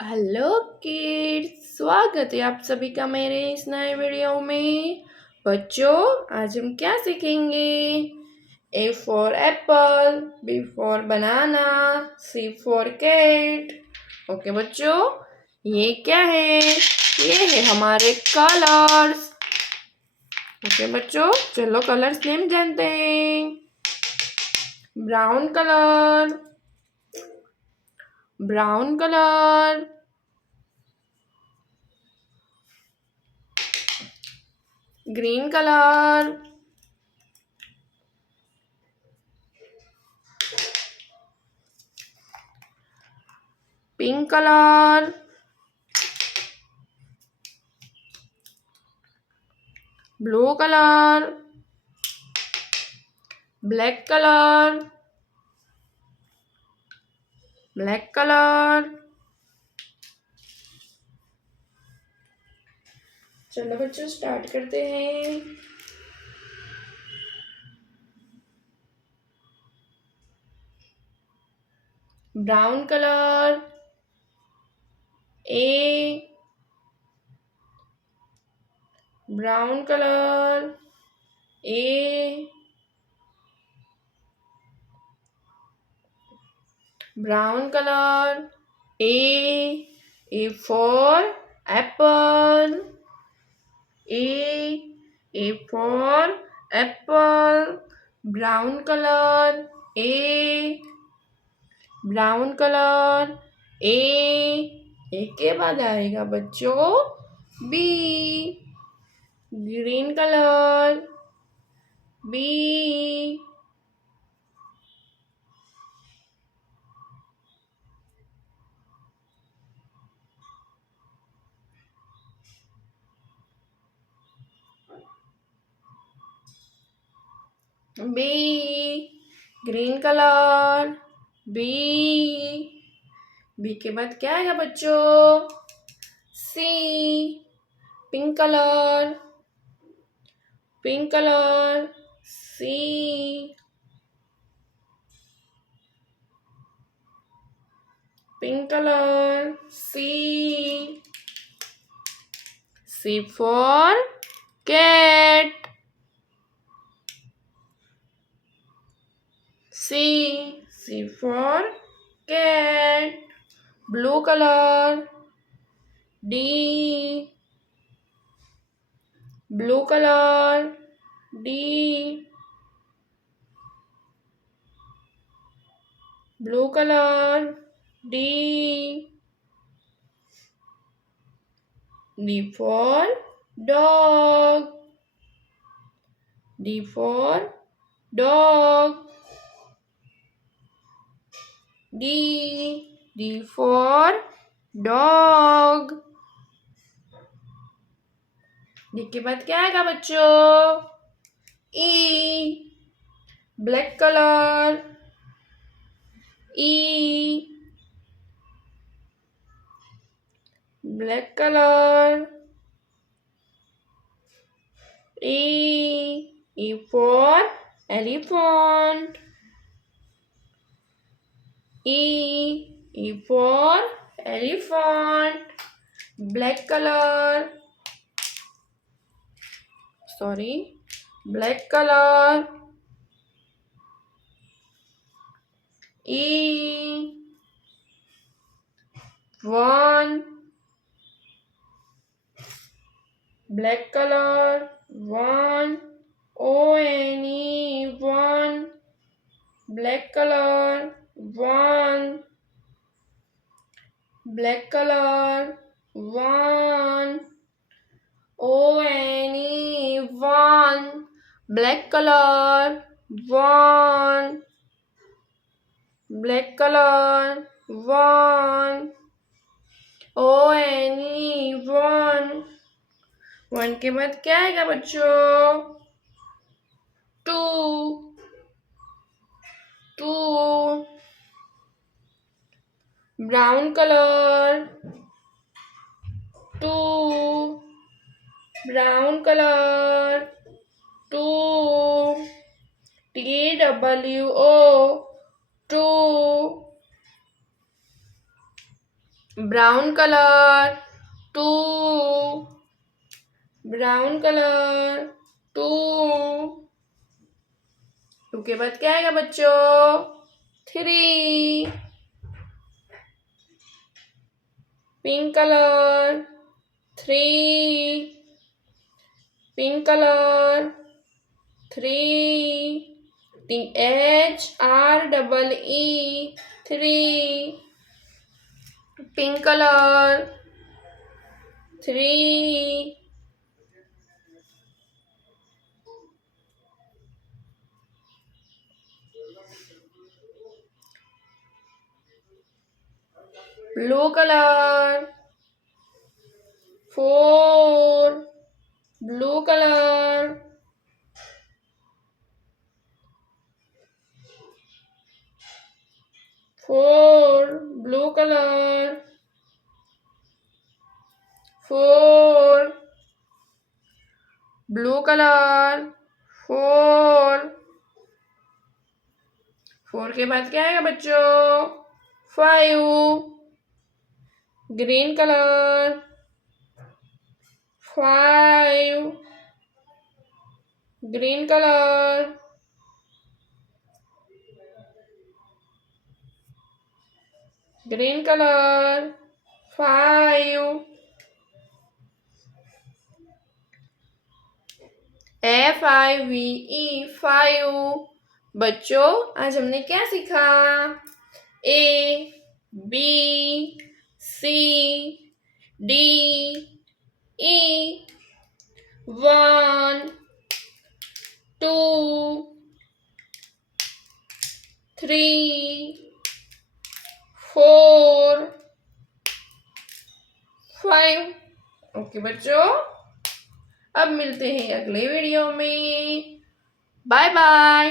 Hello kids, स्वागत है आप सभी का मेरे इस नए वीडियो में। बच्चों, आज हम क्या सीखेंगे? A for apple, B for banana, C for cat. Okay बच्चों, ये क्या है? ये है हमारे कलर्स। ओके बच्चों, चलो कलर्स नेम जानते हैं। Brown colour, brown colour, green colour, pink colour, blue colour, black colour, black colour. चलो बच्चों, स्टार्ट करते हैं। Brown colour, A, brown colour, A, brown colour, A for apple, A for apple, brown colour, A, brown colour, A के बाद आएगा बच्चों B, green colour, B, B, green colour, B, B के बाद क्या आएगा बच्चों? C, pink colour, pink colour, C, pink colour, C for cat, C for cat, blue colour, D, blue colour, D, blue colour, D, D for dog, D for dog, D for dog, D के बाद क्या आएगा बच्चों? E, black colour, E, black colour, E for elephant, E for elephant, black color, black color, E, one, black color, one, O-N-E, one, black color, one, black color, one, O-N-E, one, black color, one, black color, one, O-N-E, one, one के बाद क्या आएगा बच्चों? Two, two, brown colour, two, brown colour, two, TWO, two, brown color, 2, brown color, 2, 2 के बाद क्या आएगा बच्चों? 3, pink color, 3, pink color, 3, HREE, 3, pink color, 3, blue color, 4, blue color, 4, blue color, 4, blue color, 4, 4 के बाद क्या आएगा बच्चों? 5, green color, 5, green color, 5, FIVE, 5। बच्चों आज हमने क्या सीखा? ABCDE, 1, 2, 3, 4, 5। ओके बच्चों, अब मिलते हैं अगले वीडियो में। Bye bye.